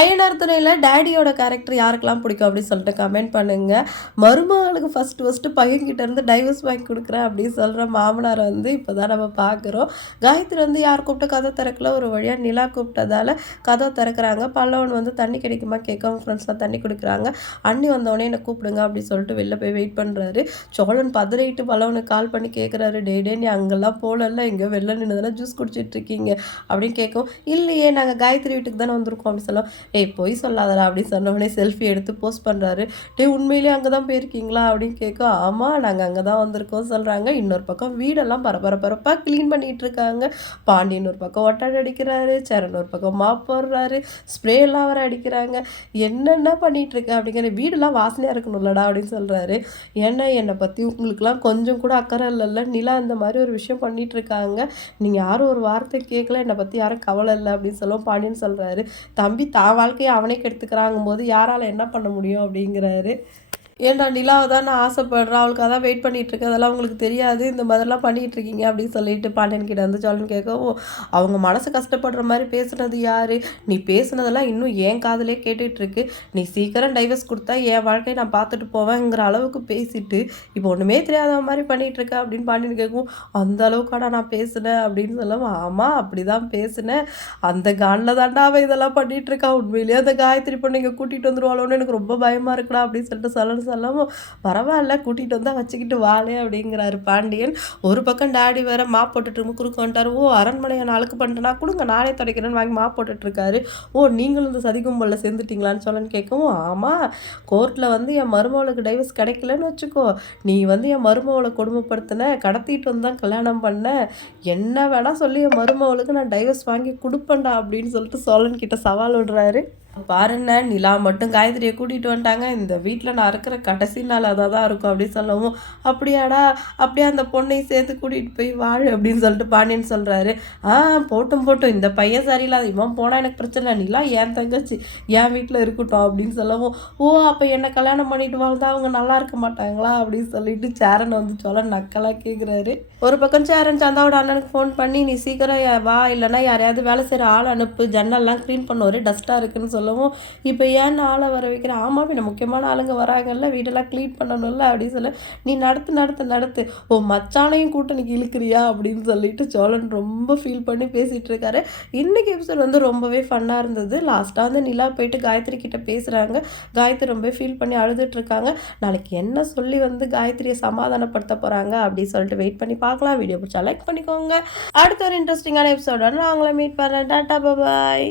Ayyanar துணையில் டேடியோட character யாருக்கெல்லாம் பிடிக்கும் அப்படின்னு சொல்லிட்டு கமெண்ட் பண்ணுங்க. மருமகளுக்கு ஃபஸ்ட்டு ஃபஸ்ட்டு பையன்கிட்ட இருந்து டைவர்ஸ் வாங்கி கொடுக்குறேன் அப்படின்னு சொல்கிற மாமனார் வந்து இப்போ தான் நம்ம பார்க்குறோம். காயத்ரி வந்து யார் கூப்பிட்டு கதை திறக்கல? ஒரு வழியாக நிலா கூப்பிட்டதால கதை திறக்கிறாங்க. பல்லவன் வந்து தண்ணி கிடைக்குமா கேட்க ஃப்ரெண்ட்ஸ்லாம் தண்ணி கொடுக்குறாங்க. அண்ணி வந்தவொடனே என்னை கூப்பிடுங்க அப்படின்னு சொல்லிட்டு வெளில போய் வெயிட் பண்ணுறாரு சோழன் பதறிட்டு பல்லவனுக்கு கால் பண்ணி கேட்குறாரு. டே டே நீ அங்கெல்லாம் போகலல்ல? இங்கே வெளில நின்று ஜூஸ் குடிச்சிட்ருக்கீங்க அப்படின்னு கேட்கும் இல்லையே நாங்கள் காயத்ரி வீட்டுக்கு தானே வந்திருக்கோம் அப்படின்னு சொல்லலாம் ஏய் பொய் சொல்லாதடா அப்படின்னு சொன்னவொடனே செல்ஃபி எடுத்து போஸ்ட் பண்ணுறாரு டே உண்மையிலேயே அங்கே தான் போயிருக்கீங்களா? அப்படின்னு கேட்க ஆமாம் நாங்கள் அங்கே தான் வந்திருக்கோம் சொல்கிறாங்க இன்னொரு பக்கம் வீடெல்லாம் பரபரப்பரப்பாக க்ளீன் பண்ணிகிட்ருக்காங்க இருக்காங்க. பாண்டியன் ஒரு பக்கம் ஒட்டாடி அடிக்கிறாரு. சரண் ஒரு பக்கம் மாப் போடுறாரு. ஸ்ப்ரே எல்லாம் வர அடிக்கிறாங்க. என்னென்ன பண்ணிட்டு இருக்க? அப்படிங்கிற வீடெல்லாம் வாசனையாக இருக்கணும்லடா அப்படின்னு சொல்கிறாரு ஏன்னா என்னை பற்றி உங்களுக்குலாம் கொஞ்சம் கூட அக்கறை இல்லைல்ல. நிலா இந்த மாதிரி ஒரு விஷயம் பண்ணிகிட்ருக்காங்க இருக்காங்க. நீங்கள் யாரும் ஒரு வார்த்தை கேட்கல. என்னை பற்றி யாரும் கவலை இல்லை அப்படின்னு சொல்லுவோம் பாண்டியன் சொல்கிறாரு தம்பி தான் வாழ்க்கையை அவனே கெடுத்துக்கிறாங்கும் போது யாரால் என்ன பண்ண முடியும் அப்படிங்கிறாரு ஏன்டா நிலாவை தான் நான் ஆசைப்படுறேன்? அவளுக்கு அதான் வெயிட் பண்ணிகிட்ருக்கேன் இருக்கேன் அதெல்லாம் உங்களுக்கு தெரியாது. இந்த மாதிரிலாம் பண்ணிகிட்ருக்கீங்க இருக்கீங்க அப்படின்னு சொல்லிட்டு பாண்டியன் கிட்ட வந்து சொல்லணும் கேட்கவும் அவங்க மனசு கஷ்டப்படுற மாதிரி பேசுனது யார்? நீ பேசுனதெல்லாம் இன்னும் என் காதலே கேட்டுட்ருக்கு நீ சீக்கிரம் டைவர்ஸ் கொடுத்தா என் வாழ்க்கையை நான் பார்த்துட்டு போவேங்கிற அளவுக்கு பேசிட்டு இப்போ ஒன்றுமே தெரியாத மாதிரி பண்ணிட்டு அப்படின்னு பாண்டியன் கேட்கவும் அந்த அளவுக்காடா நான் பேசினேன் அப்படின்னு சொல்லவும் ஆமாம் அப்படி தான் பேசினேன் அந்த கானில் தாண்டா அவள் இதெல்லாம் பண்ணிட்டு இருக்கா. உண்மையிலேயே அந்த காயத்ரி பொண்ணு இங்கே கூட்டிகிட்டு வந்துருவாளோன்னு எனக்கு ரொம்ப பயமாக இருக்குடா அப்படின்னு சொல்லிட்டு சொல்லணும் சொல்லவும் பரவாயில்ல கூட்டிகிட்டு வந்தால் வச்சுக்கிட்டு வாழே அப்படிங்கிறாரு பாண்டியன். ஒரு பக்கம் டாடி வேற மாப் போட்டுட்டு குறுக்க வந்துட்டாரு. ஓ அரண்மனையை நாளுக்கு பண்ணிட்டேனா கொடுங்க நானே துடைக்கிறேன்னு வாங்கி மாப் போட்டுட்ருக்காரு ஓ நீங்களும் இந்த சதி கும்பலில் சேர்ந்துட்டீங்களான்னு சொல்லன்னு கேட்கவும் ஆமாம் கோர்ட்டில் வந்து என் மருமகளுக்கு டைவர்ஸ் கிடைக்கலன்னு வச்சுக்கோ. நீ வந்து என் மருமகளை கொடுமைப்படுத்தின கடத்திட்டு வந்து தான் கல்யாணம் பண்ண. என்ன வேணா சொல்லி என் மருமகளுக்கு நான் டைவர்ஸ் வாங்கி கொடுப்பேன்டா அப்படின்னு சொல்லிட்டு சோழன் கிட்ட சவால் விடுறாரு. பாருண்ண நிலா மட்டும் காயத்ரியை கூட்டிகிட்டு வந்துட்டாங்க. இந்த வீட்டில் நான் இருக்கிற கடைசி நாள் அதாக தான் இருக்கும் அப்படின்னு சொல்லவும் அப்படியாடா அப்படியே அந்த பொண்ணையும் சேர்த்து கூட்டிகிட்டு போய் வாழு அப்படின்னு சொல்லிட்டு பாண்டியன் சொல்கிறாரு ஆ போட்டும் போட்டும். இந்த பையன் சரியில்லாத இவன் போனால் எனக்கு பிரச்சனை. இல்லை நிலா என் தங்கச்சி என் வீட்டில் இருக்கட்டும் அப்படின்னு சொல்லவும் ஓ அப்போ என்னை கல்யாணம் பண்ணிட்டு வாழ்ந்தா அவங்க நல்லா இருக்க மாட்டாங்களா? அப்படின்னு சொல்லிட்டு சேரன் வந்து சொல்ல நக்கலாக கேட்குறாரு ஒரு பக்கம் சேரன் சந்தாவோட அண்ணனுக்கு ஃபோன் பண்ணி நீ சீக்கிரம் வா இல்லைன்னா யாரையாவது வேலை செய்கிற ஆள் அனுப்பு. ஜன்னல்லாம் க்ளீன் பண்ண ஒரு டஸ்ட்டாக இருக்குன்னு சொல்லவும் இப்போ ஏன் ஆளை வர வைக்கிற? ஆமாம் பின்ன முக்கியமான ஆளுங்க வராங்கல்ல வீடெல்லாம் க்ளீன் பண்ணணும்ல அப்படின்னு சொல்ல. நீ நடத்து நடத்து நடத்து. ஓ மச்சானையும் கூட்டணிக்கு இழுக்கிறியா? அப்படின்னு சொல்லிட்டு சோழன் ரொம்ப ஃபீல் பண்ணி பேசிகிட்டு இருக்காரு. இன்னைக்கு எபிசோட் வந்து ரொம்பவே ஃபன்னாக இருந்தது. லாஸ்ட்டாக வந்து நிலா போயிட்டு காயத்ரி கிட்ட பேசுகிறாங்க காயத்ரி ரொம்ப ஃபீல் பண்ணி அழுதுட்ருக்காங்க நாளைக்கு என்ன சொல்லி வந்து காயத்ரியை சமாதானப்படுத்த போகிறாங்க அப்படின்னு சொல்லிட்டு வெயிட் பண்ணி பார்க்கலாம். வீடியோ பிடிச்சா லைக் பண்ணிக்கோங்க. அடுத்த ஒரு இன்ட்ரெஸ்டிங்கான எபிசோட நான் உங்களை மீட் பண்ணுறேன் டாட்டா பாய்